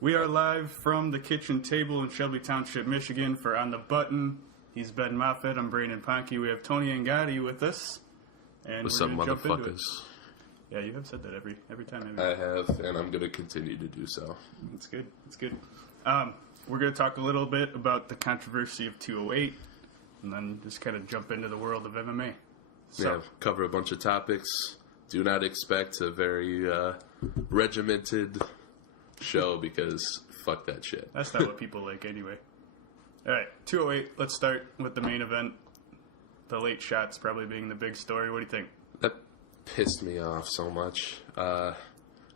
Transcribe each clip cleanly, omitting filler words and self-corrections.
We are live from the kitchen table in Shelby Township, Michigan for On the Button. He's Ben Moffitt. I'm Brandon Ponke. We have Tony Angotti with us. And What's we're up, gonna jump into it. motherfuckers? Yeah, you have said that every time. I have, and I'm going to continue to do so. It's good. It's good. We're going to talk a little bit about the controversy of 208, and then just kind of jump into the world of MMA. So, Yeah, cover a bunch of topics. Do not expect a very regimented show because fuck that shit. that's not what people like anyway. All right, 208. Let's start with the main event. The late shots probably being the big story. What do you think? That pissed me off so much. I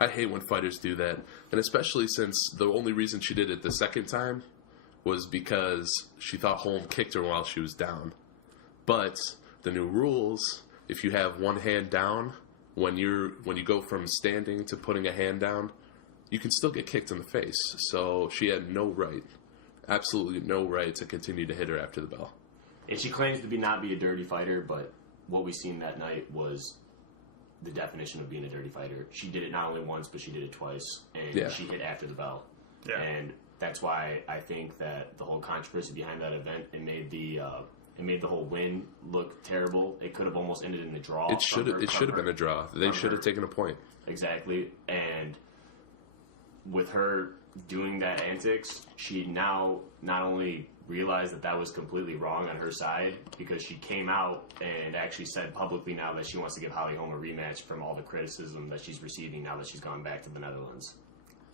hate when fighters do that, and especially since the only reason she did it the second time was because she thought Holm kicked her while she was down. But the new rules, if you have one hand down, when you go from standing to putting a hand down, you can still get kicked in the face. So she had no right, absolutely no right to continue to hit her after the bell. And she claims to not be a dirty fighter, but what we seen that night was the definition of being a dirty fighter. She did it not only once, but she did it twice, and she hit after the bell. Yeah. And that's why I think that the whole controversy behind that event, it made the whole win look terrible. It could have almost ended in a draw. It should have been a draw. They should have taken a point. Exactly. And with her doing that antics, she now not only realized that was completely wrong on her side, because she came out and actually said publicly now that she wants to give Holly Holm a rematch from all the criticism that she's receiving now that she's gone back to the Netherlands.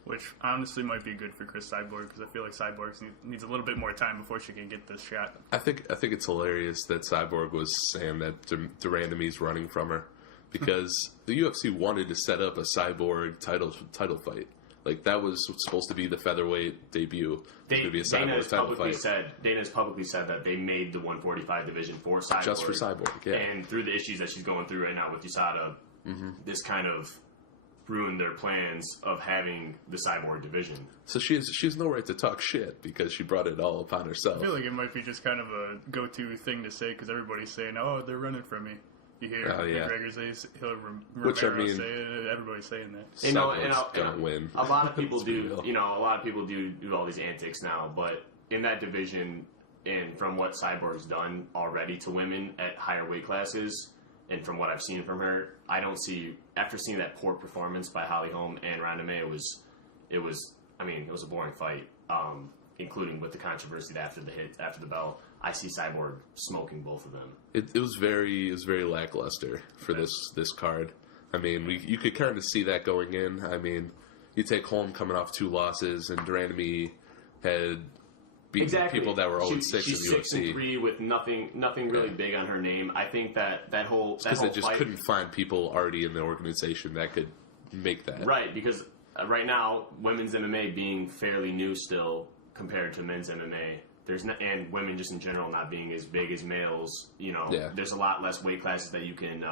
Which honestly might be good for Chris Cyborg, because I feel like Cyborg needs a little bit more time before she can get this shot. I think it's hilarious that Cyborg was saying that Durandamy's running from her, because the UFC wanted to set up a Cyborg title fight. Like, that was supposed to be the featherweight debut. Dana's publicly said that they made the 145 division for Cyborg. Just for Cyborg, yeah. And through the issues that she's going through right now with USADA, this kind of ruined their plans of having the Cyborg division. So she has no right to talk shit because she brought it all upon herself. I feel like it might be just kind of a go-to thing to say, because everybody's saying, "Oh, they're running from me." You hear McGregor say, Which, I mean, say it, everybody's saying that. Cyborg's gonna win. A lot of people do. A lot of people do all these antics now, but in that division, and from what Cyborg's done already to women at higher weight classes, and from what I've seen from her, I don't see, after seeing that poor performance by Holly Holm and Ronda May, it was a boring fight, including with the controversy after the bell. I see Cyborg smoking both of them. It was very lackluster for this card. I mean, you could kind of see that going in. I mean, you take Holm coming off 2 losses, and Durandamy had beaten people that were 0-6 in the UFC. She's 6-3 with nothing really big on her name. I think that whole because they just couldn't find people already in the organization that could make that right. Because right now, women's MMA being fairly new still compared to men's MMA. And women just in general not being as big as males. There's a lot less weight classes that you can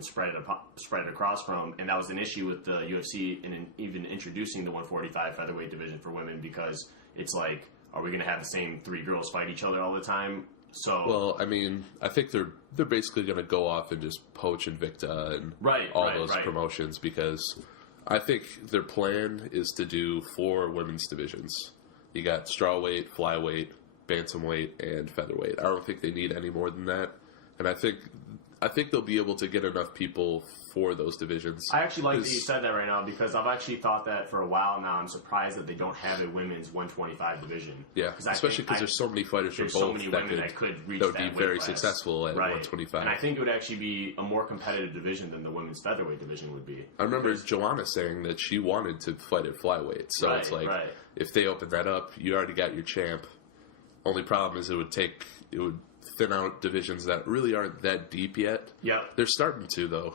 spread it across from, and that was an issue with the UFC and even introducing the 145 featherweight division for women, because it's like, are we going to have the same 3 girls fight each other all the time? So, well, I mean, I think they're basically going to go off and just poach Invicta and all those promotions, because I think their plan is to do 4 women's divisions. You got strawweight, flyweight, bantamweight, and featherweight. I don't think they need any more than that, and I think they'll be able to get enough people for those divisions. I actually like that you said that right now, because I've actually thought that for a while now. I'm surprised that they don't have a women's 125 division. Yeah, especially because there's so many fighters from both so many women that could reach that would be very successful at 125. And I think it would actually be a more competitive division than the women's featherweight division would be. I remember Joanna saying that she wanted to fight at flyweight. So it's like, if they open that up, you already got your champ. Only problem is it would thin out divisions that really aren't that deep yet. Yeah, they're starting to, though.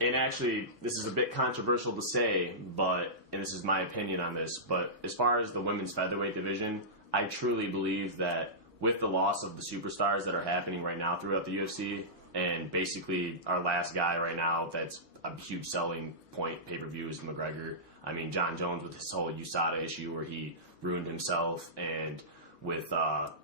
And actually, this is a bit controversial to say, and this is my opinion on this, but as far as the women's featherweight division, I truly believe that with the loss of the superstars that are happening right now throughout the UFC, and basically our last guy right now that's a huge selling point pay-per-view is McGregor. I mean, John Jones with his whole USADA issue where he ruined himself, and with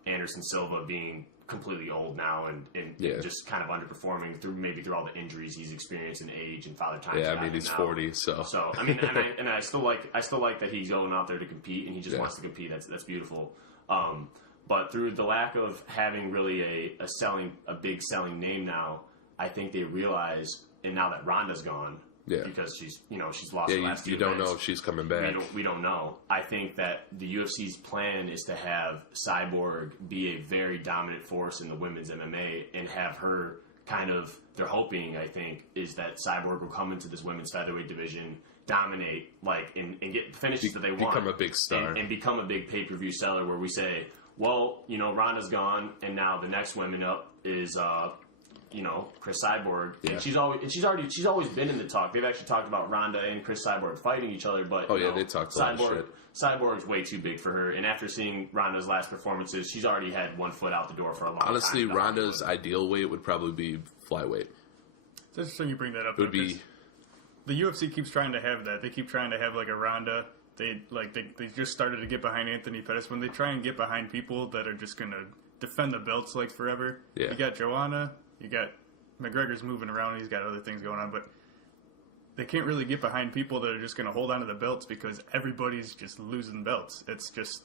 Anderson Silva being completely old now and just kind of underperforming through all the injuries he's experienced and age and father time. Yeah, I mean he's 40, so I mean, and I still like that he's going out there to compete and he just wants to compete. That's beautiful. But through the lack of having really a big selling name now, I think they realize, and now that Ronda's gone, because she's lost the last 2 you don't events, know if she's coming back. We don't know. I think that the UFC's plan is to have Cyborg be a very dominant force in the women's MMA and have her kind of, they're hoping, I think, is that Cyborg will come into this women's featherweight division, dominate, and get the finishes that they want. Become a big star. And become a big pay-per-view seller where we say, well, Ronda's gone, and now the next woman up is, Chris Cyborg. Yeah. And she's always been in the talk. They've actually talked about Ronda and Chris Cyborg fighting each other, but they talked a lot of shit. Cyborg's way too big for her, and after seeing Ronda's last performances, she's already had one foot out the door for a long time. Honestly, Ronda's ideal weight would probably be flyweight. It's interesting you bring that up. It would be. The UFC keeps trying to have that. They keep trying to have like a Ronda. They just started to get behind Anthony Pettis. When they try and get behind people that are just going to defend the belts like forever. Yeah. You got Joanna. You got McGregor's moving around. He's got other things going on, but they can't really get behind people that are just going to hold on to the belts because everybody's just losing belts. It's just...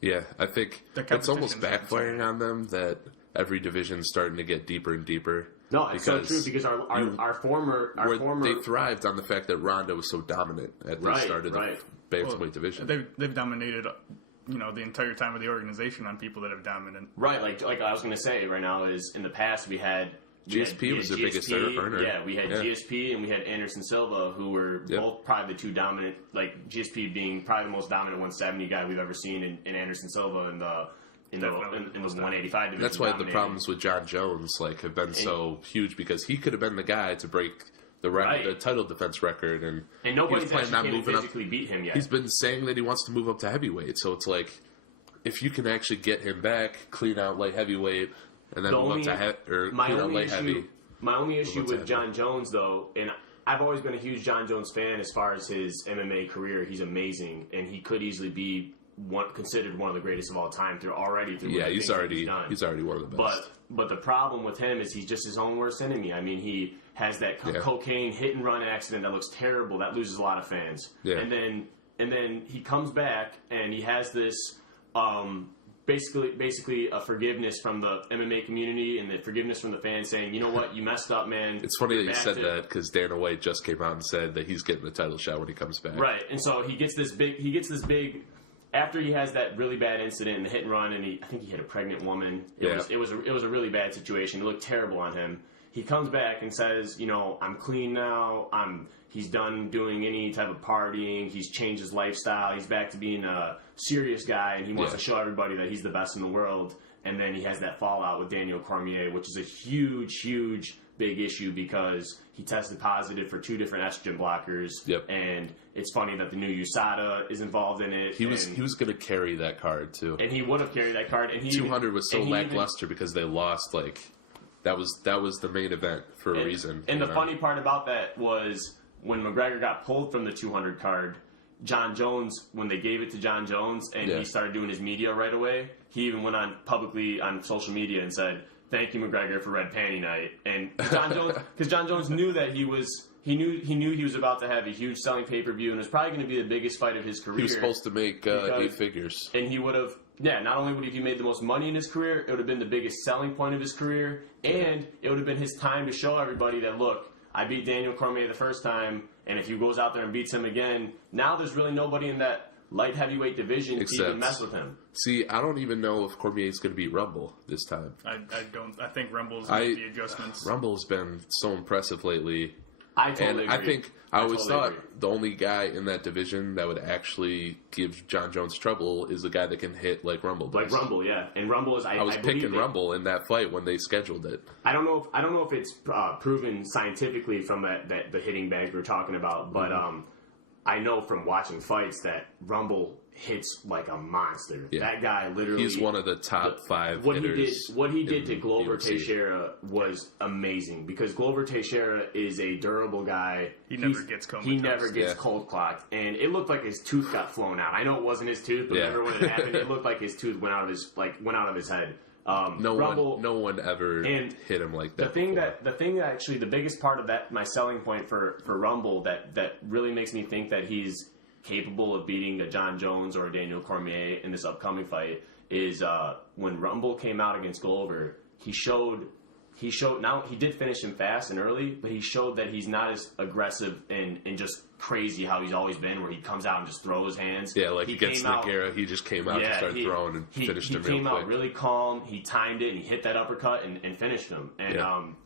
Yeah, I think it's almost backfiring on them that every division's starting to get deeper and deeper. No, it's so true because our former they thrived on the fact that Ronda was so dominant at the start of the bantamweight division. They've dominated, the entire time of the organization on people that have dominant. Right, like I was going to say right now is in the past we had GSP was the biggest earner. Yeah, we had GSP and we had Anderson Silva, who were both probably the two dominant, like GSP being probably the most dominant 170 guy we've ever seen, in Anderson Silva in the 185 division. That's why the problems with John Jones have been so huge, because he could have been the guy to break the record, the title defense record, and nobody's actually physically beat him yet. He's been saying that he wants to move up to heavyweight, so it's like if you can actually get him back, clean out light heavyweight, and then move up to light heavy. My only issue with John Jones, though, and I've always been a huge John Jones fan as far as his MMA career. He's amazing, and he could easily be considered one of the greatest of all time he's already one of the best. But the problem with him is he's just his own worst enemy. I mean, he has that cocaine hit and run accident that looks terrible. That loses a lot of fans. Yeah. And then he comes back and he has this basically a forgiveness from the MMA community and the forgiveness from the fans, saying, you know what, you messed up, man. It's funny that you said that, because Dana White just came out and said that he's getting the title shot when he comes back. Right, and so he gets this big. After he has that really bad incident and the hit and run, and I think he hit a pregnant woman. It was a really bad situation. It looked terrible on him. He comes back and says, I'm clean now. He's done doing any type of partying. He's changed his lifestyle. He's back to being a serious guy, and he wants to show everybody that he's the best in the world. And then he has that fallout with Daniel Cormier, which is a huge, huge, big issue because he tested positive for 2 different estrogen blockers. Yep. And it's funny that the new USADA is involved in it. He was going to carry that card too. And he would have carried that card. And 200 was so lackluster because they lost. That was the main event for a reason. And the funny part about that was when McGregor got pulled from the 200 card, John Jones, when they gave it to John Jones and he started doing his media right away, he even went on publicly on social media and said, "Thank you, McGregor, for Red Panty Night." And John Jones knew that he knew he was about to have a huge selling pay-per-view, and it was probably going to be the biggest fight of his career. He was supposed to make 8 figures. And he would have, not only would he have made the most money in his career, it would have been the biggest selling point of his career, and it would have been his time to show everybody that, look, I beat Daniel Cormier the first time, and if he goes out there and beats him again, now there's really nobody in that light heavyweight division to even mess with him. See, I don't even know if Cormier's going to beat Rumble this time. I don't. I think Rumble's made the adjustments. Rumble's been so impressive lately. I totally agree. I always thought the only guy in that division that would actually give John Jones trouble is the guy that can hit like Rumble does. Like Rumble, yeah. And Rumble is I was picking Rumble in that fight when they scheduled it. I don't know if it's proven scientifically from the hitting bag we're talking about, but I know from watching fights that Rumble hits like a monster. Yeah. That guy literally... He's one of the top 5 hitters. What he did to Glover Teixeira was amazing, because Glover Teixeira is a durable guy. He never gets cold clocked, and it looked like his tooth got flown out. I know it wasn't his tooth, but remember when it happened, it looked like his tooth went out of his head. No one ever hit him like that. The thing that actually the biggest part of that, my selling point for Rumble that really makes me think that he's capable of beating a John Jones or a Daniel Cormier in this upcoming fight is when Rumble came out against Glover, he showed. Now he did finish him fast and early, but he showed that he's not as aggressive and just crazy how he's always been, where he comes out and just throws hands. Yeah, like against Nogueira, he just came out and started throwing and finished him real quick. He came out really calm. He timed it and he hit that uppercut and finished him. And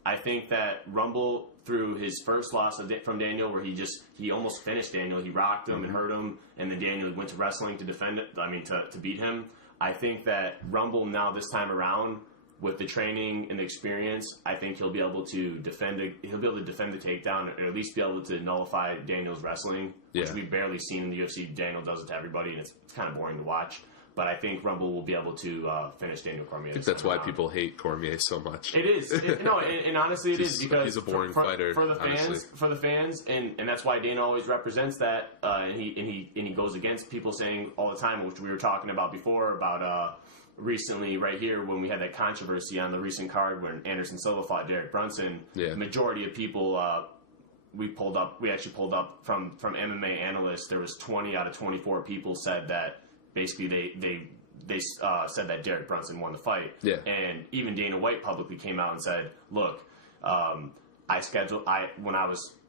I think that Rumble, through his first loss from Daniel, where he almost finished Daniel, he rocked him and hurt him, and then Daniel went to wrestling to defend it. I mean, to beat him. I think that Rumble now this time around, with the training and the experience, I think he'll be able to defend the takedown, or at least be able to nullify Daniel's wrestling, which we've barely seen in the UFC. Daniel does it to everybody, and it's kind of boring to watch. But I think Rumble will be able to finish Daniel Cormier. I think that's why people hate Cormier so much. It is. And honestly, it is because he's a boring fighter for the fans, and that's why Dana always represents that, and he goes against people saying all the time, which we were talking about before about. Recently, right here, when we had that controversy on the recent card when Anderson Silva fought Derek Brunson, the majority of people we actually pulled up from MMA analysts. There was 20 out of 24 people said that basically they said that Derek Brunson won the fight. Yeah. And even Dana White publicly came out and said, "Look,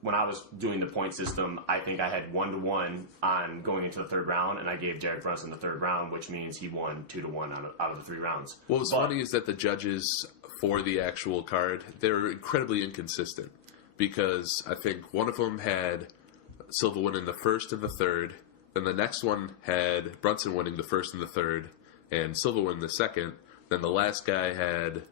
when I was doing the point system, I think I had 1-1 on going into the third round, and I gave Derek Brunson the third round, which means he won 2-1 out of the 3 rounds." What was funny is that the judges for the actual card, they're incredibly inconsistent, because I think one of them had Silva winning the first and the third, then the next one had Brunson winning the first and the third, and Silva winning the second, then the last guy had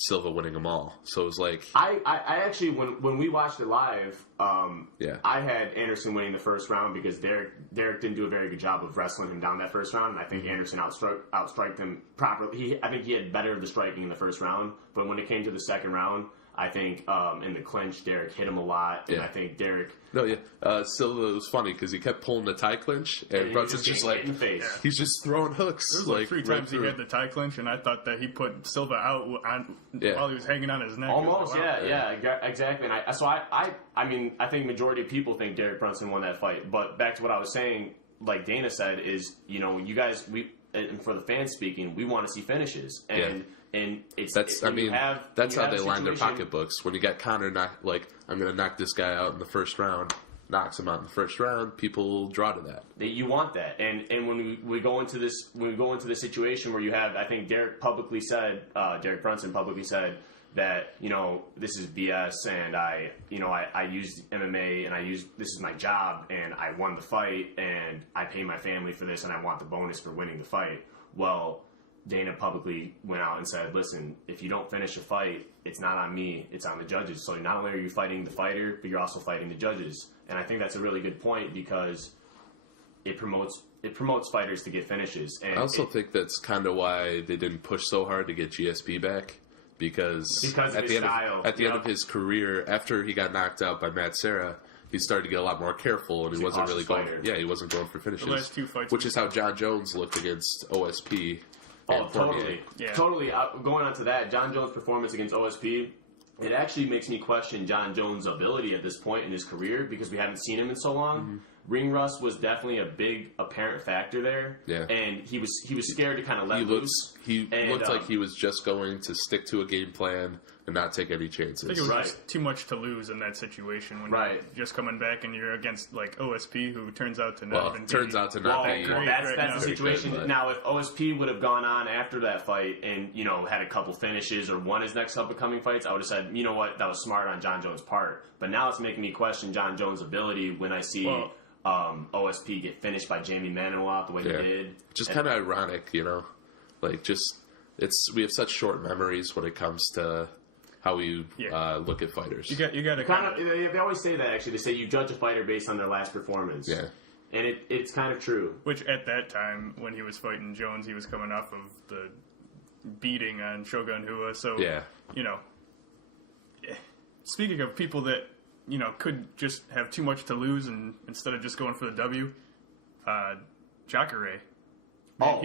Silva winning them all. So it was like... I actually, when we watched it live, I had Anderson winning the first round because Derek didn't do a very good job of wrestling him down that first round, and I think Anderson outstriked him properly. I think he had better of the striking in the first round, but when it came to the second round, I think in the clinch, Derek hit him a lot, and I think Derek... Silva was funny because he kept pulling the tie clinch, and Brunson's just like... in the face. He's just throwing hooks. There was like 3 times he had the tie clinch, and I thought that he put Silva out while he was hanging on his neck. Almost, exactly. And I mean, I think majority of people think Derek Brunson won that fight, but back to what I was saying, like Dana said, is, you guys, and for the fans speaking, we want to see finishes, and that's how they line their pocketbooks. When you got Conor I'm going to knock this guy out in the first round, knocks him out in the first round, people draw to that. You want that, and when we go into this situation where you have, I think Derek Brunson publicly said that this is BS, and I used MMA, and this is my job, and I won the fight, and I pay my family for this, and I want the bonus for winning the fight. Well, Dana publicly went out and said, "Listen, if you don't finish a fight, it's not on me, it's on the judges. So not only are you fighting the fighter, but you're also fighting the judges." And I think that's a really good point because it promotes fighters to get finishes. And I also think that's kind of why they didn't push so hard to get GSP back, because at the end of his career, after he got knocked out by Matt Serra, he started to get a lot to careful, and he wasn't really going. He wasn't going for finishes. The last 2 fights, which is how John Jones looked against OSP. Oh, totally. Yeah. Totally. Going on to that, John Jones' performance against OSP, it actually makes me question John Jones' ability at this point in his career because we haven't seen him in so long. Mm-hmm. Ring rust was definitely a big apparent factor there. Yeah. And he was scared to kind of let loose. He looked like he was just going to stick to a game plan and not take any chances. I think it was just too much to lose in that situation when you're just coming back and you're against OSP, who turns out to not be. That's the situation. Good, now, if OSP would have gone on after that fight and had a couple finishes or won his next up and coming fights, I would have said, you know what, that was smart on John Jones' part. But now it's making me question John Jones' ability when I see OSP get finished by Jamie Manuel the way he did. Just kind of ironic, we have such short memories when it comes to how we look at fighters. You got to they always say that, actually. They say you judge a fighter based on their last performance. Yeah. And it's kind of true. Which at that time, when he was fighting Jones, he was coming off of the beating on Shogun Rua. So, speaking of people that, could just have too much to lose and instead of just going for the W, Jacare. Man,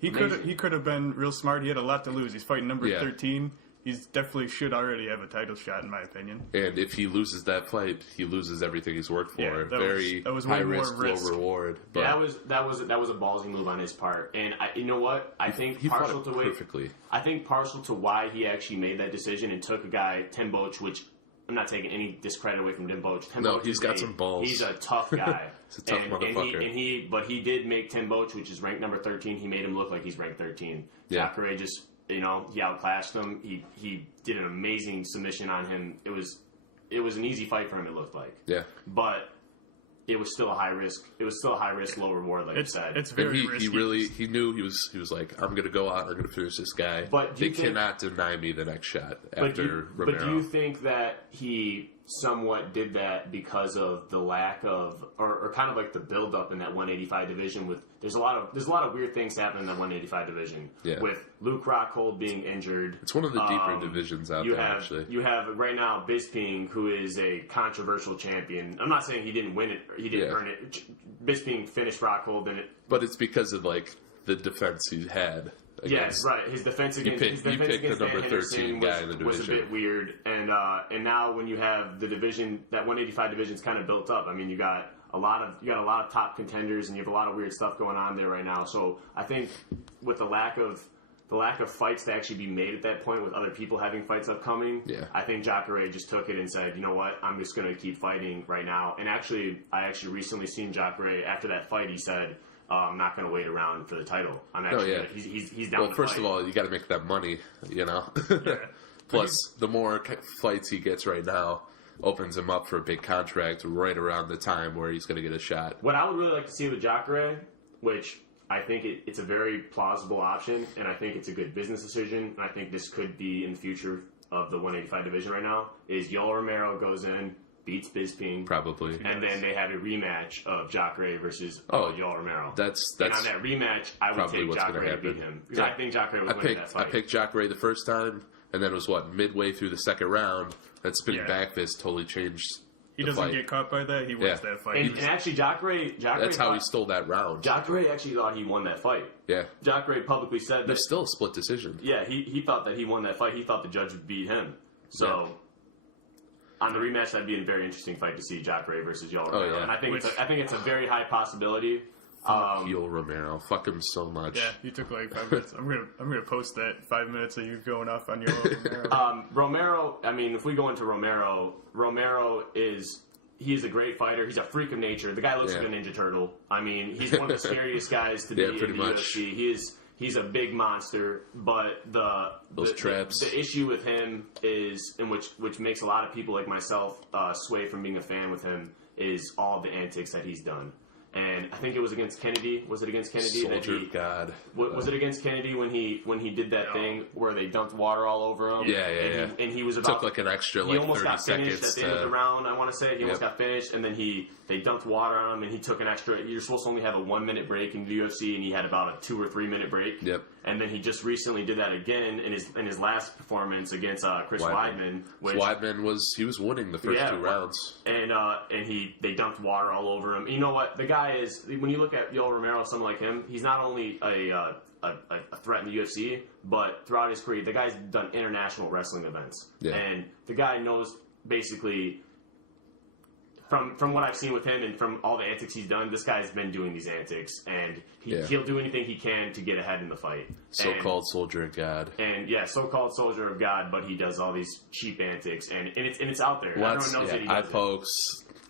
he could have been real smart. He had a lot to lose. He's fighting number 13. He's definitely should already have a title shot, in my opinion. And if he loses that fight, he loses everything he's worked for. Yeah, that was high risk, low reward. But that was a ballsy move on his part. And you know what? I think he partial fought it perfectly. I think partial to why he actually made that decision and took a guy Tim Boetsch, which I'm not taking any discredit away from Tim Boetsch. He's got some balls. He's a tough guy. He's a tough motherfucker. But he did make Tim Boetsch, which is ranked number 13. He made him look like he's ranked 13. Jacare just. He outclassed him. He did an amazing submission on him. It was an easy fight for him. It looked like. Yeah. But it was still a high risk. It was still a high risk, low reward, like you said. It's very risky. He knew he was like, I'm going to go out. I'm going to finish this guy. But they cannot deny me the next shot after Romero. But do you think that he somewhat did that because of the lack of, or kind of like the build up in that 185 division? With there's a lot of weird things happening in that 185 division. Yeah. With Luke Rockhold being injured. It's one of the deeper divisions out there. Actually, you have right now Bisping, who is a controversial champion. I'm not saying he didn't win it or he didn't earn it. Bisping finished Rockhold in it, but it's because of like the defense he had. Yes, right. His defense against the number 13 guy in the division was a bit weird, and now when you have the division, that 185 division's kind of built up. I mean, you got a lot of top contenders, and you have a lot of weird stuff going on there right now. So I think with the lack of fights to actually be made at that point, with other people having fights upcoming, I think Jacare just took it and said, you know what, I'm just going to keep fighting right now. And I actually recently seen Jacare after that fight. He said, I'm not going to wait around for the title. I'm actually he's down. Well, first of all, you got to make that money, you know. Plus, the more fights he gets right now opens him up for a big contract right around the time where he's going to get a shot. What I would really like to see with Jacare, which I think it's a very plausible option, and I think it's a good business decision, and I think this could be in the future of the 185 division right now, is Yoel Romero goes in, beats Bisping. Probably. And then they have a rematch of Jacare versus Yoel Romero. That's and on that rematch, I would take Jacare to beat him. Because I think Jacare would win that fight. I picked Jacare the first time, and then it was, midway through the second round, that spinning back fist totally changed He doesn't get caught by that. He wins that fight. And actually, Jacare that's how he stole that round. Jacare actually thought he won that fight. Yeah. Jacare publicly said that. There's still a split decision. Yeah, he thought that he won that fight. He thought the judge would beat him. So... On the rematch, that'd be a very interesting fight to see Jacare versus Yoel Romero. And I think it's a very high possibility. Yoel Romero, fuck him so much. Yeah, you took like 5 minutes. I'm gonna post that 5 minutes of you going off on Yoel Romero. Romero. I mean, if we go into Romero, he's a great fighter. He's a freak of nature. The guy looks like a Ninja Turtle. I mean, he's one of the scariest guys to be in the UFC. He's a big monster, but the issue with him is, and which makes a lot of people like myself sway from being a fan with him, is all the antics that he's done. And I think it was against Kennedy. Was it against Kennedy? Soldier of God. Was it against Kennedy when he did that thing where they dumped water all over him? Yeah. And he was about... Took like an extra he almost 30 got finished seconds at the end of the round, I want to say. He almost got finished, and then they dumped water on him, and he took an extra... You're supposed to only have a 1 minute break in the UFC, and he had about a 2 or 3 minute break. Yep. And then he just recently did that again in his last performance against Chris Weidman. Weidman was winning the first 2 rounds. And they dumped water all over him. You know what? The guy is... When you look at Yoel Romero, someone like him, he's not only a threat in the UFC, but throughout his career, the guy's done international wrestling events. Yeah. And the guy knows basically... From what I've seen with him and from all the antics he's done, this guy's been doing these antics, and he'll do anything he can to get ahead in the fight. So-called soldier of God. And so-called soldier of God, but he does all these cheap antics, and it's out there. Everyone knows that he does eye pokes,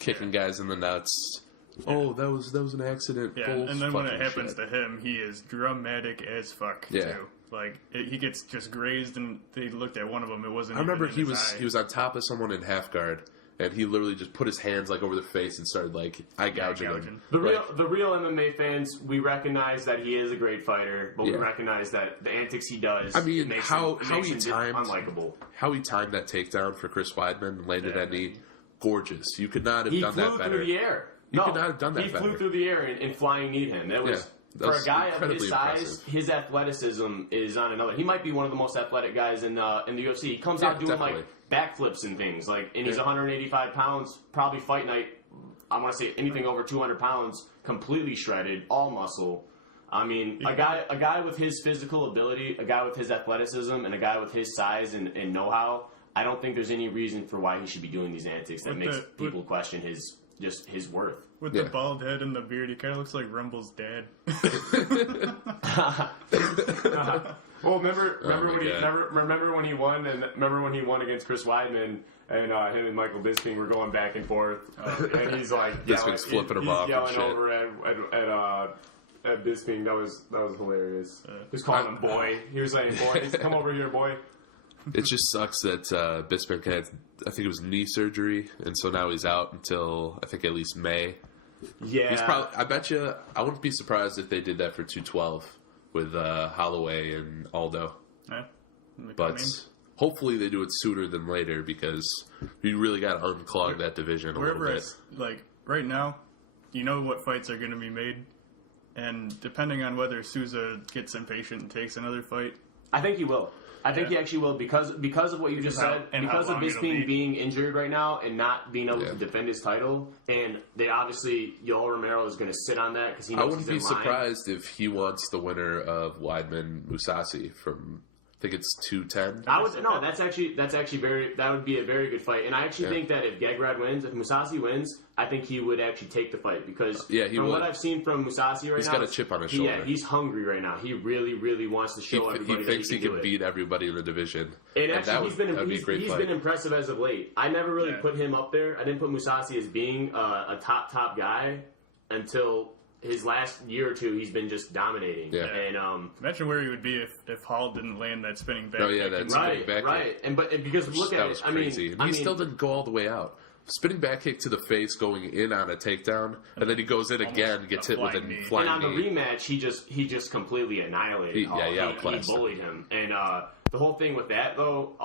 kicking guys in the nuts. Oh, that was an accident. Yeah, and then when it happens to him, he is dramatic as fuck too. Like he gets just grazed, and they looked at one of them. It wasn't. I remember he was on top of someone in half guard. And he literally just put his hands like over their face and started like eye gouging them. The real MMA fans, we recognize that he is a great fighter, but we recognize that the antics he does. I mean, how he timed unlikable. How he timed that takedown for Chris Weidman, landed that knee, gorgeous. You could not have done that better. He flew through the air. You could not have done that better. He flew through the air and flying kneed him. That was. For a guy of his size, his athleticism is on another. He might be one of the most athletic guys in the UFC. He comes out doing like backflips and things, and he's 185 pounds. Probably fight night, I want to say anything over 200 pounds, completely shredded, all muscle. I mean, a guy with his physical ability, a guy with his athleticism, and a guy with his size and know-how, I don't think there's any reason for why he should be doing these antics that makes people question his worth. With the bald head and the beard, he kind of looks like Rumble's dad. Well, remember when he won, and remember when he won against Chris Weidman, and him and Michael Bisping were going back and forth, and he's like Bisping's flipping him off, yelling over at Bisping. That was hilarious. He was calling him boy. He was saying, "Boy, come over here, boy." It just sucks that Bisping had, I think it was knee surgery, and so now he's out until I think at least May. Yeah, he's probably. I bet you, I wouldn't be surprised if they did that for 212 with Holloway and Aldo. Yeah, but hopefully they do it sooner than later because you really got to unclog that division a little bit. Like right now, you know what fights are going to be made, and depending on whether Souza gets impatient and takes another fight, I think he will. I think he actually will because of what you just said, because of Bisping being injured right now and not being able to defend his title, and they obviously Yoel Romero is going to sit on that because he knows I wouldn't be surprised if he wants the winner of Weidman Mousasi from, I think it's 210. That would be a very good fight, and I actually think that if Gagrad wins, if Mousasi wins, I think he would actually take the fight because from what I've seen from Mousasi he's now, got a chip on his shoulder. Yeah, he's hungry right now. He really, really wants to show everybody he thinks that he can beat everybody in the division. And actually, he's been impressive as of late. I never really put him up there. I didn't put Mousasi as being a top guy until his last year or two. He's been just dominating. Yeah. And imagine where he would be if Hall didn't land that spinning back. Oh yeah, that spinning back. Right. And because look at it, crazy. He still didn't go all the way out. Spinning back kick to the face, going in on a takedown, and then he goes in again, gets hit with a flying knee. And on the rematch, he just completely annihilated Hall. He bullied him. And the whole thing with that though,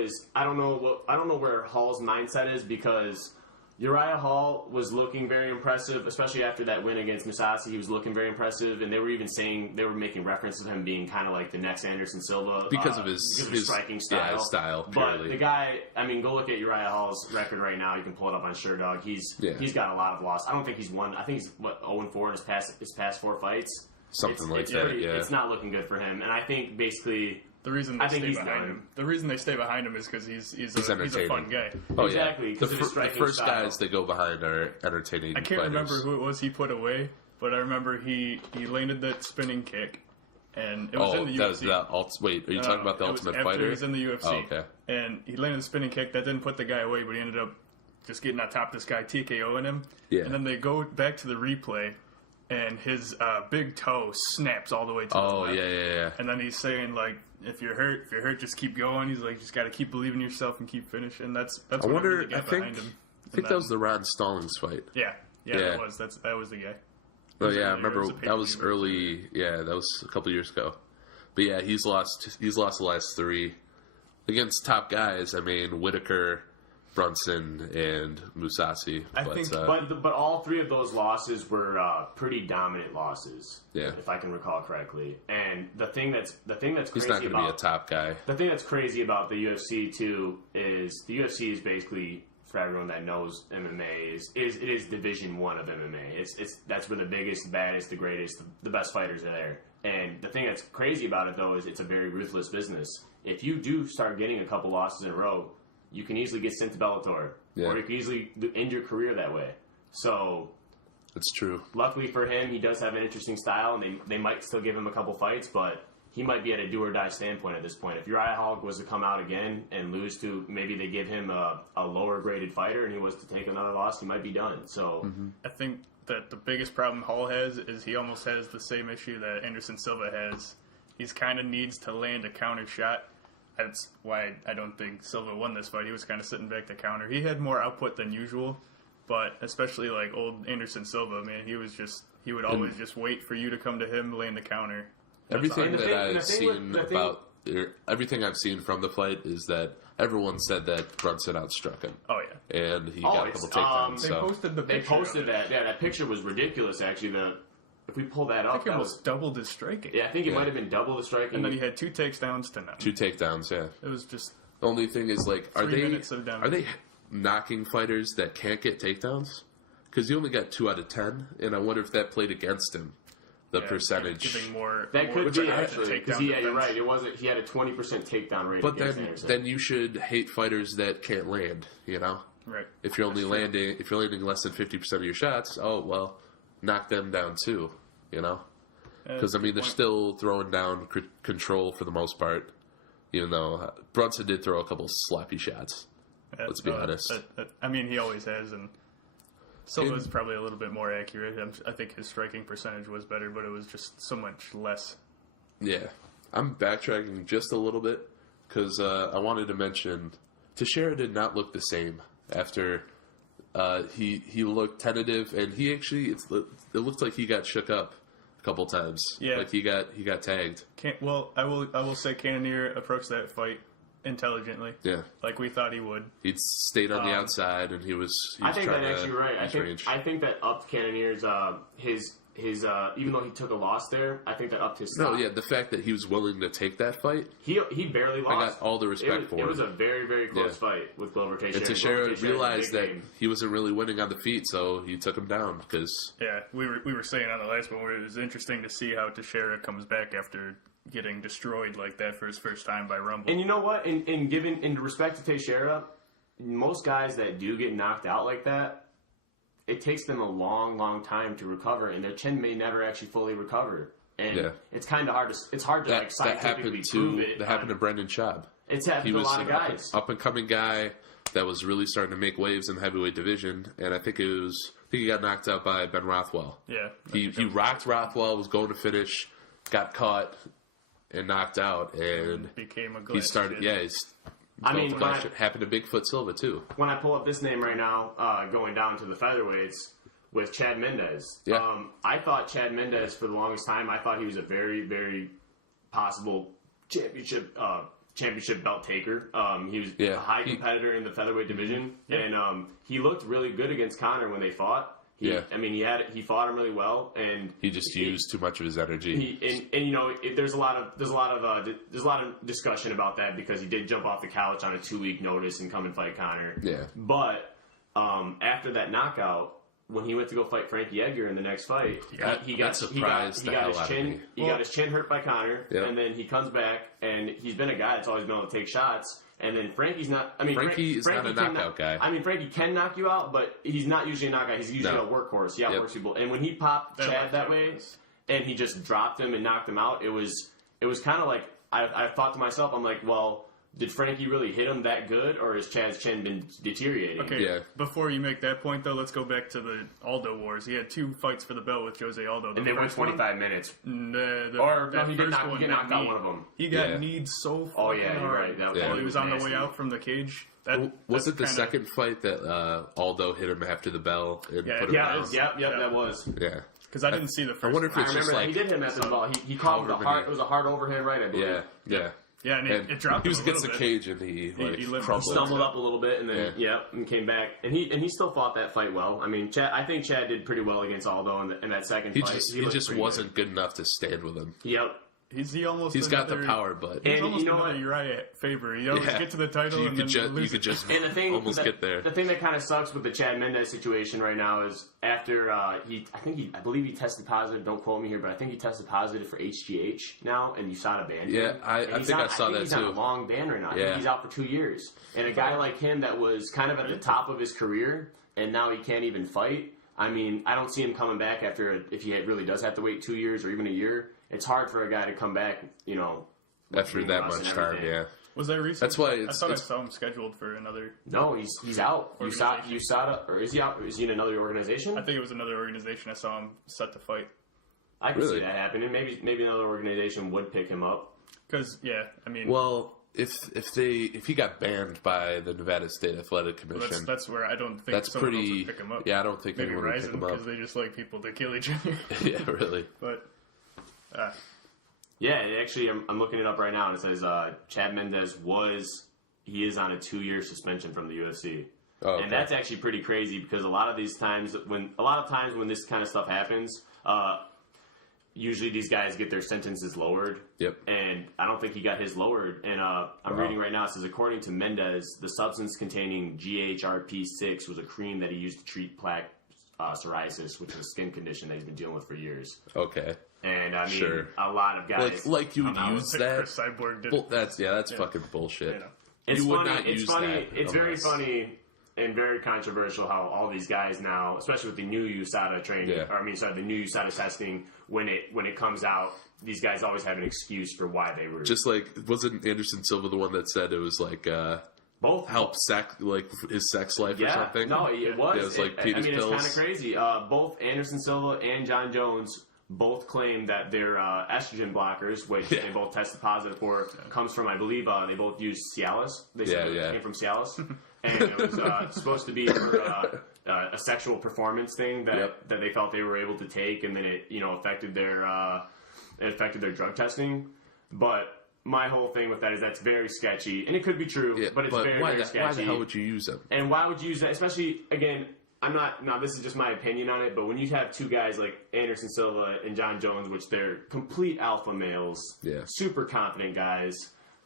is I don't know where Hall's mindset is because Uriah Hall was looking very impressive, especially after that win against Mousasi. He was looking very impressive, and they were making references to him being kind of like the next Anderson Silva because of his striking style. Style but the guy, I mean, go look at Uriah Hall's record right now. You can pull it up on SureDog. He's got a lot of loss. I don't think he's won. I think he's 0-4 in his past 4 fights. Something like that. It's not looking good for him, and I think basically. The reason they stay behind him is because he's a fun guy. Oh, exactly. The first guys that go behind are entertaining. I can't remember who it was he put away, but I remember he landed that spinning kick, and it was in the UFC. Wait, are you talking about the Ultimate Fighter? He was in the UFC. Oh, okay. And he landed the spinning kick that didn't put the guy away, but he ended up just getting on top of this guy, TKOing him. Yeah. And then they go back to the replay, and his big toe snaps all the way to the left. Oh, yeah. And then he's saying, like, if you're hurt, just keep going. He's like, just got to keep believing in yourself and keep finishing. That's I what wonder. really got behind him. I think that was the Ron Stallings fight. Yeah, that was the guy. Oh yeah, I remember that was early. Yeah, that was a couple years ago. But yeah, he's lost the last 3 against top guys. I mean, Whitaker, Brunson, and Mousasi. But all 3 of those losses were pretty dominant losses. Yeah, if I can recall correctly. And the thing that's crazy he's not going to be a top guy. The thing that's crazy about the UFC too is the UFC is basically, for everyone that knows MMA, it is Division 1 of MMA. It's that's where the biggest, baddest, the greatest, the best fighters are there. And the thing that's crazy about it though is it's a very ruthless business. If you do start getting a couple losses in a row, you can easily get sent to Bellator, or you can easily end your career that way. So, that's true. Luckily for him, he does have an interesting style, and they might still give him a couple fights, but he might be at a do-or-die standpoint at this point. If Uriah Hall was to come out again and lose to, maybe they give him a lower-graded fighter, and he was to take another loss, he might be done. So, I think that the biggest problem Hall has is he almost has the same issue that Anderson Silva has. He kind of needs to land a counter shot. That's why I don't think Silva won this fight. He was kind of sitting back to counter. He had more output than usual, but especially like old Anderson Silva, man, he would always just wait for you to come to him, land the counter. Everything I've seen from the fight is that everyone said that Brunson outstruck him. Oh yeah, and he got a couple takedowns. They posted that. Yeah, that picture was ridiculous. Actually, if we pull that up, I think it was double the striking. Yeah, I think it might have been double the striking. And then he had 2 takedowns to none. 2 takedowns, yeah. It was just... The only thing is, like, are they damage. knocking fighters that can't get takedowns? Because he only got 2 out of 10, and I wonder if that played against him. the percentage. Giving more. That more could be actually because takedown you're defense. right. It wasn't. He had a 20% takedown rate. But against Anderson. then you should hate fighters that can't land. You know, Right. if you're only landing less than 50% of your shots, knock them down too. You know, because they're still throwing down control for the most part. Even though Brunson did throw a couple sloppy shots. Let's be honest. I mean, he always has, and Silva's probably a little bit more accurate. I think his striking percentage was better, but it was just so much less. Yeah. I'm backtracking just a little bit because I wanted to mention Teixeira did not look the same after he looked tentative, and he actually it looked like he got shook up a couple times. Yeah. Like he got tagged. I will say Cannonier approached that fight intelligently. Yeah. Like we thought he would. He'd stayed on the outside, and he was I think trying that's actually right. range. I think that upped Cannonier's his even though he took a loss there, I think that upped his stock. No, yeah, the fact that he was willing to take that fight. He barely lost. I got all the respect for him. It was a very, very close fight with Glover Teixeira. And Teixeira realized that he wasn't really winning on the feet, so he took him down because... Yeah, we were saying on the last one where it was interesting to see how Teixeira comes back after getting destroyed like that for his first time by Rumble. And you know what? In respect to Teixeira, most guys that do get knocked out like that, it takes them a long, long time to recover, and their chin may never actually fully recover. And it's kind of hard to like scientifically prove it. That happened to Brendan Schaub. It's happened to a lot of guys. Up and coming guy that was really starting to make waves in the heavyweight division, and I think he got knocked out by Ben Rothwell. Yeah, he rocked Rothwell, was going to finish, got caught, and knocked out, and became a glass he started. kid. Yeah, it happened to Bigfoot Silva too. When I pull up this name right now, going down to the featherweights with Chad Mendez. Yeah. I thought Chad Mendez for the longest time. I thought he was a very, very possible championship belt taker. He was a high competitor in the featherweight division, and he looked really good against Conor when they fought. I mean, he fought him really well, and he just used too much of his energy. There's a lot of discussion about that because he did jump off the couch on a 2-week notice and come and fight Conor. Yeah. But after that knockout, when he went to go fight Frankie Edgar in the next fight, he got his chin hurt by Conor, and then he comes back, and he's been a guy that's always been able to take shots. And then Frankie's not. I mean, Frankie is not a knockout guy. I mean, Frankie can knock you out, but he's not usually a knockout. He's usually a workhorse. He outworks people. And when he popped Chad that way, and he just dropped him and knocked him out, it was kind of like I thought to myself, I'm like, well, did Frankie really hit him that good, or has Chad's chin been deteriorating? Okay, before you make that point, though, let's go back to the Aldo wars. He had 2 fights for the belt with Jose Aldo. And they went 25 minutes. He did knock out one of them. He got kneed so fucking hard. You're right. While he was on the way out from the cage. Was it the second fight that Aldo hit him after the bell and put him down? Yep, that was. Yeah. Because I didn't see the first. I wonder if it's I remember just like he did hit him after the ball. He called it it was a hard overhand right, I believe. Yeah. Yeah, and it dropped. He was him against the bit. cage and he crumbled. Stumbled up a little bit and then and came back and he still fought that fight well. I mean, I think Chad did pretty well against Aldo in that second fight. He just wasn't good enough to stand with him. Yep. He's got the power, but he's almost another Uriah favor. You always get to the title and then lose. You could just and the thing, almost get there. The thing that kind of sucks with the Chad Mendez situation right now is after I believe he tested positive. Don't quote me here, but I think he tested positive for HGH now, and USADA banned him. Yeah, I think I saw that he's too. He's on a long ban right now. I think he's out for 2 years. And a guy like him that was kind of at the top of his career, and now he can't even fight. I mean, I don't see him coming back if he really does have to wait 2 years or even a year. It's hard for a guy to come back, after that much time. Yeah. Was that recent? That's why I thought I saw him scheduled for another. No, he's out. USADA, or is he out? Is he in another organization? I think it was another organization. I saw him set to fight. I can see that happening. Maybe another organization would pick him up. Because I mean, well, if he got banned by the Nevada State Athletic Commission, that's where I don't think that's someone pretty. else would pick him up. Yeah, I don't think maybe anyone would pick him up because they just like people to kill each other. Yeah, really. But. Yeah, actually, I'm looking it up right now, and it says Chad Mendez is on a 2-year suspension from the UFC, and that's actually pretty crazy because a lot of times when this kind of stuff happens, usually these guys get their sentences lowered. Yep. And I don't think he got his lowered. And I'm reading right now. It says according to Mendez, the substance containing GHRP6 was a cream that he used to treat plaque psoriasis, which is a skin condition that he's been dealing with for years. Okay. And I mean, sure. a lot of guys like you would use that. Cyborg did That's fucking bullshit. It's you funny. would not use funny. that It's very funny and very controversial how all these guys now, especially with the new USADA training, the new USADA testing, when it comes out, these guys always have an excuse for why they were. Just like, wasn't Anderson Silva the one that said it was like both help his sex life or something? No, it was. It was like penis pills. It's kind of crazy. Both Anderson Silva and John Jones both claim that their estrogen blockers, which they both tested positive for, comes from, I believe, they both used Cialis. They said it came from Cialis. And it was supposed to be for a sexual performance thing that they felt they were able to take, and then it affected their drug testing. But my whole thing with that is that's very sketchy, and it could be true, but it's very sketchy. Why the hell would you use them? And why would you use that? Especially, again, this is just my opinion on it, but when you have two guys like Anderson Silva and John Jones, which they're complete alpha males, super confident guys,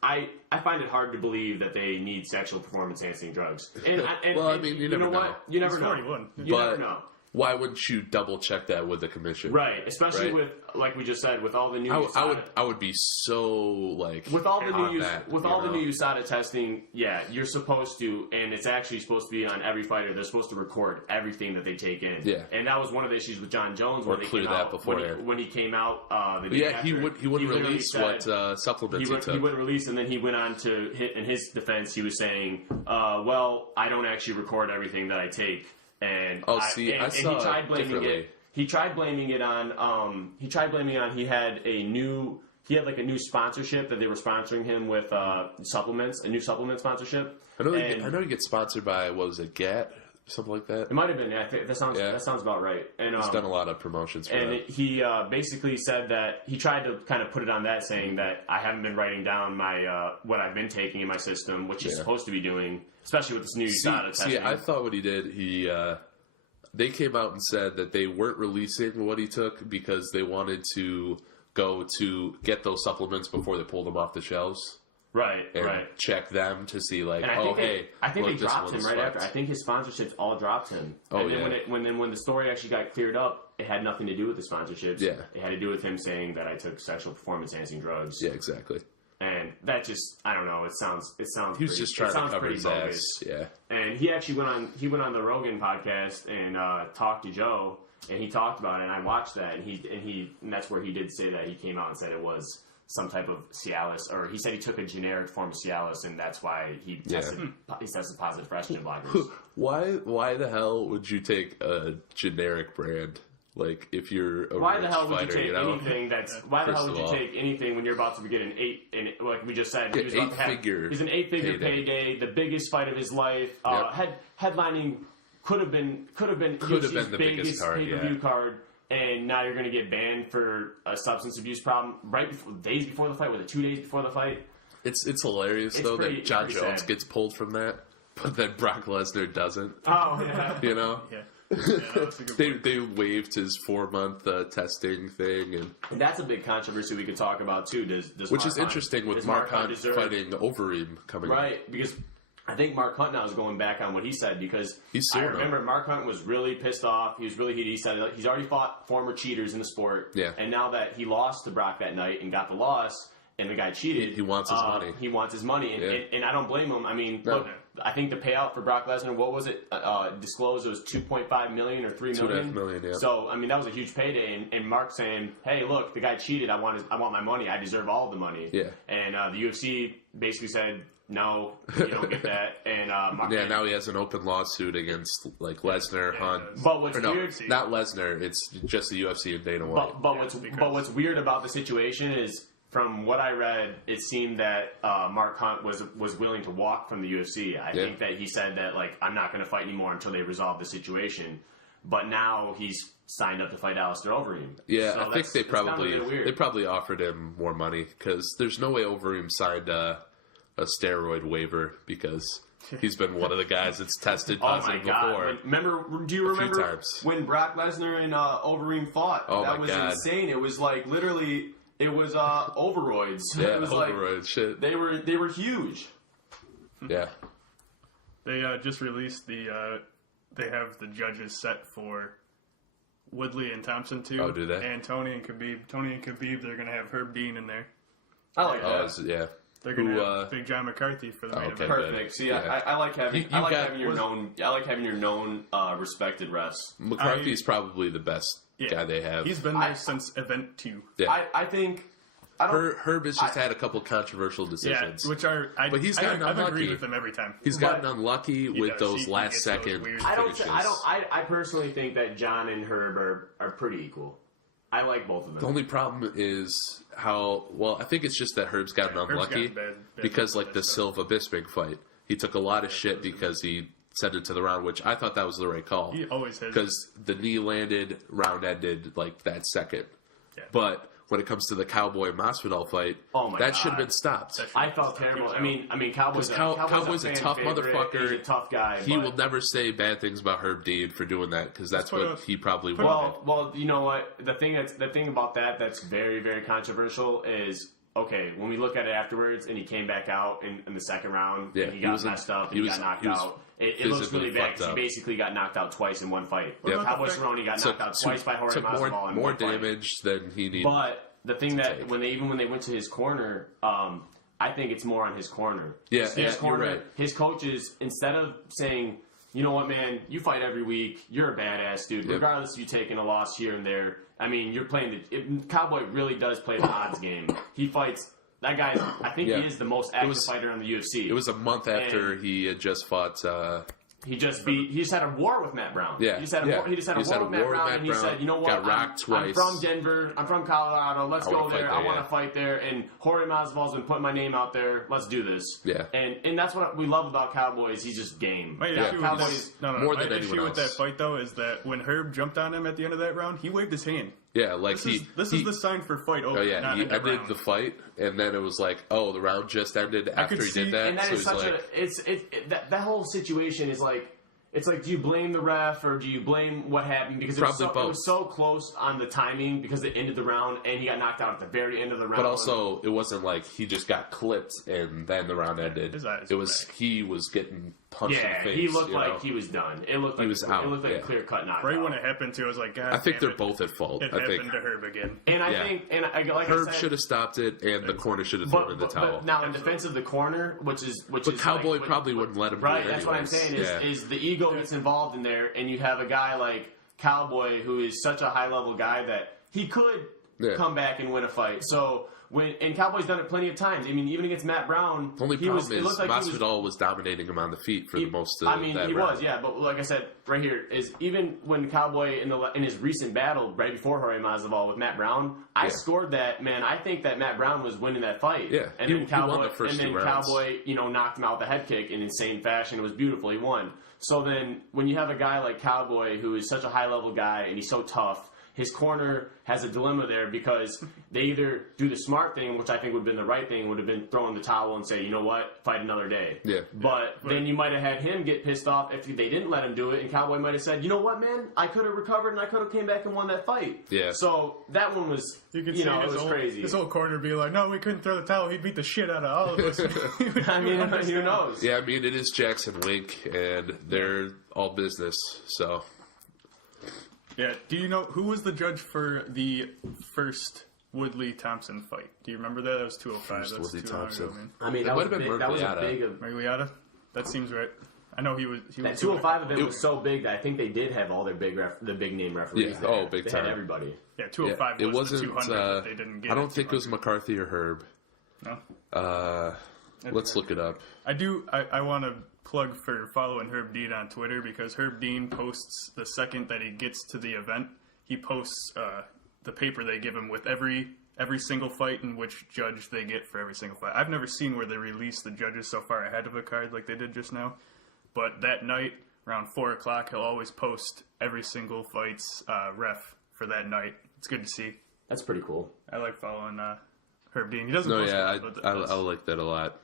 I find it hard to believe that they need sexual performance enhancing drugs. And you never know. You never know. You never know. Why wouldn't you double check that with the commission? Right, especially with, like we just said, with all the new USADA. I would be so with all the new the new USADA testing. Yeah, you're supposed to, and it's actually supposed to be on every fighter. They're supposed to record everything that they take in. Yeah, and that was one of the issues with John Jones when he came out. He wouldn't release what supplements he took. He wouldn't release, and then he went on to hit. In his defense, he was saying, "Well, I don't actually record everything that I take." And I saw he tried blaming differently. it. He tried blaming it on. He had a new sponsorship that they were sponsoring him with supplements, a new supplement sponsorship. I know he gets sponsored by, what was it, GAT, something like that. It might have been. I think that sounds about right. And he's done a lot of promotions for that. He basically said that he tried to kind of put it on that, saying that I haven't been writing down my what I've been taking in my system, which he's supposed to be doing. Especially with this new USADA testing. See, I thought what he did, they came out and said that they weren't releasing what he took because they wanted to go to get those supplements before they pulled them off the shelves. Right, and check them to see, like, I think they dropped him right after. I think his sponsorships all dropped him. And then when the story actually got cleared up, it had nothing to do with the sponsorships. Yeah. It had to do with him saying that I took sexual performance enhancing drugs. Yeah, exactly. And that just, I don't know, it sounds he was just trying to cover his ass. Yeah. And he actually went on the Rogan podcast and talked to Joe, and he talked about it, and I watched that, and that's where he did say that he came out and said it was some type of Cialis, or he said he took a generic form of Cialis, and that's why he tested positive for estrogen blockers. Why the hell would you take a generic brand? Like, if you're a why the hell fighter, would you take anything that's? Why the hell would you take anything when you're about to get an like we just said, he was about to have, he's an 8-figure payday, the biggest fight of his life, headlining could have been UFC's the biggest pay-per-view card, and now you're going to get banned for a substance abuse problem days before the fight, was it 2 days before the fight? It's hilarious that John Jones gets pulled from that, but then Brock Lesnar doesn't. Oh yeah, you know. Yeah. They waived his 4-month testing thing, and that's a big controversy we could talk about too. Which is interesting with Mark Hunt fighting Overeem coming right, because I think Mark Hunt now is going back on what he said, because I remember Mark Hunt was really pissed off. He was really heated. He said he's already fought former cheaters in the sport, and now that he lost to Brock that night and got the loss, and the guy cheated, he wants his money. He wants his money, and I don't blame him. I mean, look, I think the payout for Brock Lesnar, what was it? Disclosed it was $2.5 million or $3 million. $2.5 million, yeah. So I mean, that was a huge payday. And Mark saying, "Hey, look, the guy cheated. I want my money. I deserve all the money." Yeah. And the UFC basically said, "No, you don't get that." And Mark, now he has an open lawsuit against like Lesnar, Hunt. But what's weird? Not Lesnar. It's just the UFC and Dana White. But what's weird about the situation is, from what I read, it seemed that Mark Hunt was willing to walk from the UFC. I think that he said that, like, I'm not going to fight anymore until they resolve the situation. But now he's signed up to fight Alistair Overeem. Yeah, so I think they probably offered him more money, because there's no way Overeem signed a steroid waiver, because he's been one of the guys that's tested positive before. Do you remember when Brock Lesnar and Overeem fought? Oh, that was insane. It was like literally. It was overroids. Yeah, it was overroids. Shit. They were huge. Yeah. They just released they have the judges set for Woodley and Thompson too. Oh, do they? And Tony and Khabib. Tony and Khabib, they're going to have Herb Dean in there. I like that. Yeah. They're going to have Big John McCarthy for the main event. Perfect. See, yeah. I like having having your known respected refs. McCarthy's probably the best guy they have. He's been there since event 2. Yeah. I think Herb has just had a couple controversial decisions. Yeah, which are but he's gotten I've unlucky. agreed with him every time. He's gotten unlucky with those last second weird finishes. I personally think that John and Herb are pretty equal. I like both of them. The only problem is I think it's just that Herb's gotten unlucky bad because like the Silva Bisping fight, he took a lot of shit because he sent it to the round, which I thought that was the right call. He always has. Because the knee landed, round ended like that second. Yeah. But when it comes to the Cowboy Masvidal fight, that should have been stopped. I felt terrible. I mean, Cowboy's a tough motherfucker. He's a tough guy. He will never say bad things about Herb Dean for doing that because that's what he probably wanted. Well, you know what? The thing about that's very, very controversial is, okay, when we look at it afterwards and he came back out in the second round and he got messed up and he got knocked out. It looks really bad because he basically got knocked out twice in one fight. Yep. Cowboy Cerrone got knocked out twice by Jorge Masvidal in more one fight. damage than he needed. But the thing that when they went to his corner, I think it's more on his corner. Yeah, his corner, you're right. His coaches, instead of saying, you know what, man, you fight every week, you're a badass dude, regardless of you taking a loss here and there. I mean, you're playing Cowboy really does play the odds game. He fights. That guy, I think he is the most active fighter in the UFC. It was a month after he had just fought. He just had a war with Matt Brown. Yeah, he just had a war with Matt Brown, and he said, "You know what? Got rocked twice. I'm from Denver. I'm from Colorado. Let's go there. I want to fight there." And Jorge Masvidal's been putting my name out there. Let's do this. Yeah, and that's what we love about Cowboys. He's just game. My issue with that fight though is that when Herb jumped on him at the end of that round, he waved his hand. Yeah, like this is the sign for fight over. Oh yeah, he ended the fight, and then it was like, oh, the round just ended after he did that. And that is that whole situation is like. It's like, do you blame the ref or do you blame what happened? Because it was so close on the timing because it ended the round and he got knocked out at the very end of the round. But also, it wasn't like he just got clipped and then the round ended. He was getting punched in the face. He looked like he was done. It looked like he was out. It looked like a clear-cut knockout. Right when it happened to, I was like, God, I think they're both at fault. It happened to Herb again. And I think, like Herb I said, should have stopped it, and the corner should have thrown in the towel. But now, in defense of the corner, which is Cowboy probably wouldn't let him do it anyways. That's what I'm saying is the ego gets involved in there, and you have a guy like Cowboy who is such a high-level guy that he could come back and win a fight. So and Cowboy's done it plenty of times. I mean, even against Matt Brown, the only problem is Masvidal was dominating him on the feet for most of that round. He was, yeah. But like I said, right here is even when Cowboy in his recent battle right before Jorge Masvidal with Matt Brown, I scored that. Man, I think that Matt Brown was winning that fight. Yeah, and then Cowboy, knocked him out with the head kick in insane fashion. It was beautiful. He won. So then, when you have a guy like Cowboy who is such a high level guy and he's so tough. His corner has a dilemma there because they either do the smart thing, which I think would have been the right thing, would have been throwing the towel and say, you know what, fight another day. Yeah. But then you might have had him get pissed off if they didn't let him do it, and Cowboy might have said, you know what, man, I could have recovered and I could have came back and won that fight. Yeah. So that one was, it was crazy. His whole corner be like, no, we couldn't throw the towel. He'd beat the shit out of all of us. I mean, who knows? Yeah, I mean, it is Jackson Wink, and they're all business, so... Yeah, do you know who was the judge for the first Woodley-Thompson fight? Do you remember that? That was 205. That's Woodley-Thompson. I mean, that would have been Mergliata? That seems right. I know he was. That 205 event was so big that I think they did have all their the big name referees. Yeah, there. big they time. Had everybody. Yeah, 205 it was wasn't, the 200 they didn't get. I don't think it was McCarthy or Herb. No. Let's look it up. I want to plug for following Herb Dean on Twitter because Herb Dean posts the second that he gets to the event. He posts the paper they give him with every single fight and which judge they get for every single fight. I've never seen where they release the judges so far ahead of a card like they did just now. But that night, around 4 o'clock, he'll always post every single fight's ref for that night. It's good to see. That's pretty cool. I like following Herb Dean. He doesn't No, post yeah, much, I like that a lot.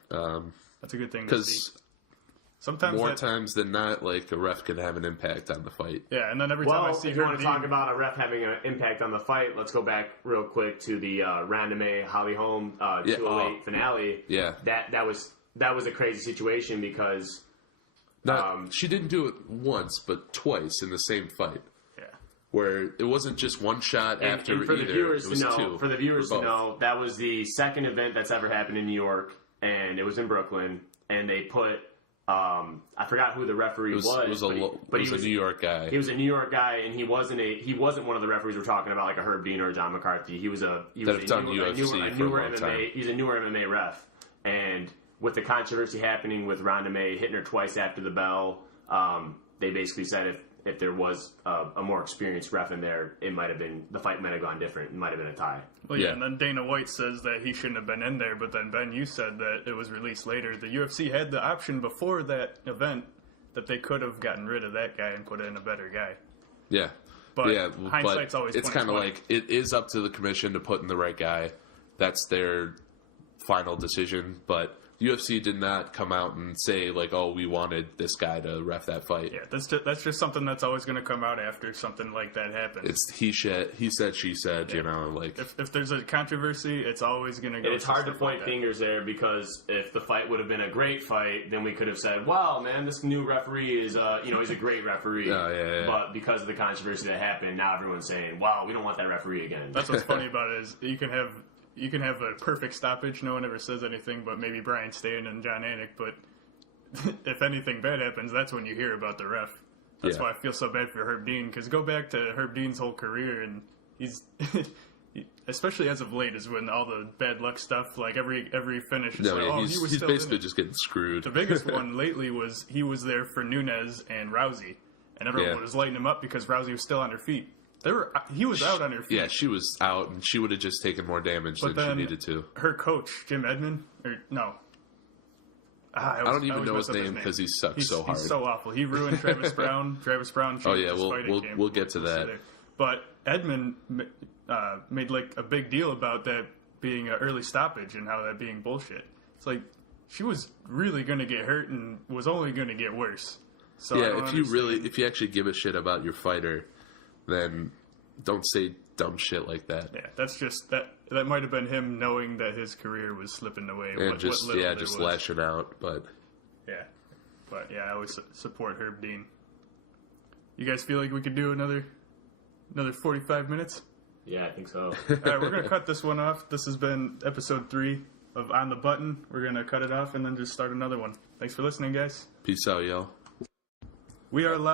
That's a good thing to see. Sometimes more times than not, like a ref can have an impact on the fight. Yeah, and then every time I see if you want to talk about a ref having an impact on the fight, let's go back real quick to the Randame Holly Holm 208 finale. Yeah, that was a crazy situation because she didn't do it once, but twice in the same fight. Yeah, where it wasn't just one shot after and for either. the viewers it was to know, two. For the viewers or to know, that was the second event that's ever happened in New York, and it was in Brooklyn, and they put. I forgot who the referee was. It was a New York guy. He was a New York guy, and he wasn't one of the referees we're talking about, like a Herb Dean or a John McCarthy. He was a newer MMA. He's a newer MMA ref, and with the controversy happening with Ronda May hitting her twice after the bell, they basically said if there was a more experienced ref in there, the fight might have gone different. It might have been a tie. Well, yeah, and then Dana White says that he shouldn't have been in there, but then, Ben, you said that it was released later. The UFC had the option before that event that they could have gotten rid of that guy and put in a better guy. Yeah. But hindsight's always 20/20. It's kind of like, it is up to the commission to put in the right guy. That's their final decision, but UFC did not come out and say, like, oh, we wanted this guy to ref that fight. Yeah, that's just something that's always going to come out after something like that happens. It's he said, she said, yeah. You know, like... If there's a controversy, it's always going to go... And it's hard to point fingers there, because if the fight would have been a great fight, then we could have said, wow, man, this new referee is, he's a great referee. Oh, yeah. But because of the controversy that happened, now everyone's saying, wow, we don't want that referee again. That's what's funny about it, is you can have a perfect stoppage. No one ever says anything, but maybe Brian Stan and John Anik. But if anything bad happens, that's when you hear about the ref. That's why I feel so bad for Herb Dean. Because go back to Herb Dean's whole career, and he's, especially as of late, is when all the bad luck stuff, like every finish, is he's basically just getting screwed. The biggest one lately was he was there for Nunes and Rousey, and everyone was lighting him up because Rousey was still on her feet. He was out on her feet. Yeah, she was out, and she would have just taken more damage than she needed to. Her coach, Jim Edmond, I don't even know his name because he sucks so hard. He's so awful. He ruined Travis Brown. Travis Brown. Oh yeah, we'll get to that. But Edmond made like a big deal about that being an early stoppage and how that being bullshit. It's like she was really going to get hurt and was only going to get worse. So yeah, if you actually give a shit about your fighter, then don't say dumb shit like that. Yeah, that's just that might have been him knowing that his career was slipping away. And just lashing out, but I always support Herb Dean. You guys feel like we could do another 45 minutes? Yeah, I think so. All right, we're gonna cut this one off. This has been episode 3 of On the Button. We're gonna cut it off and then just start another one. Thanks for listening, guys. Peace out, y'all. We are live.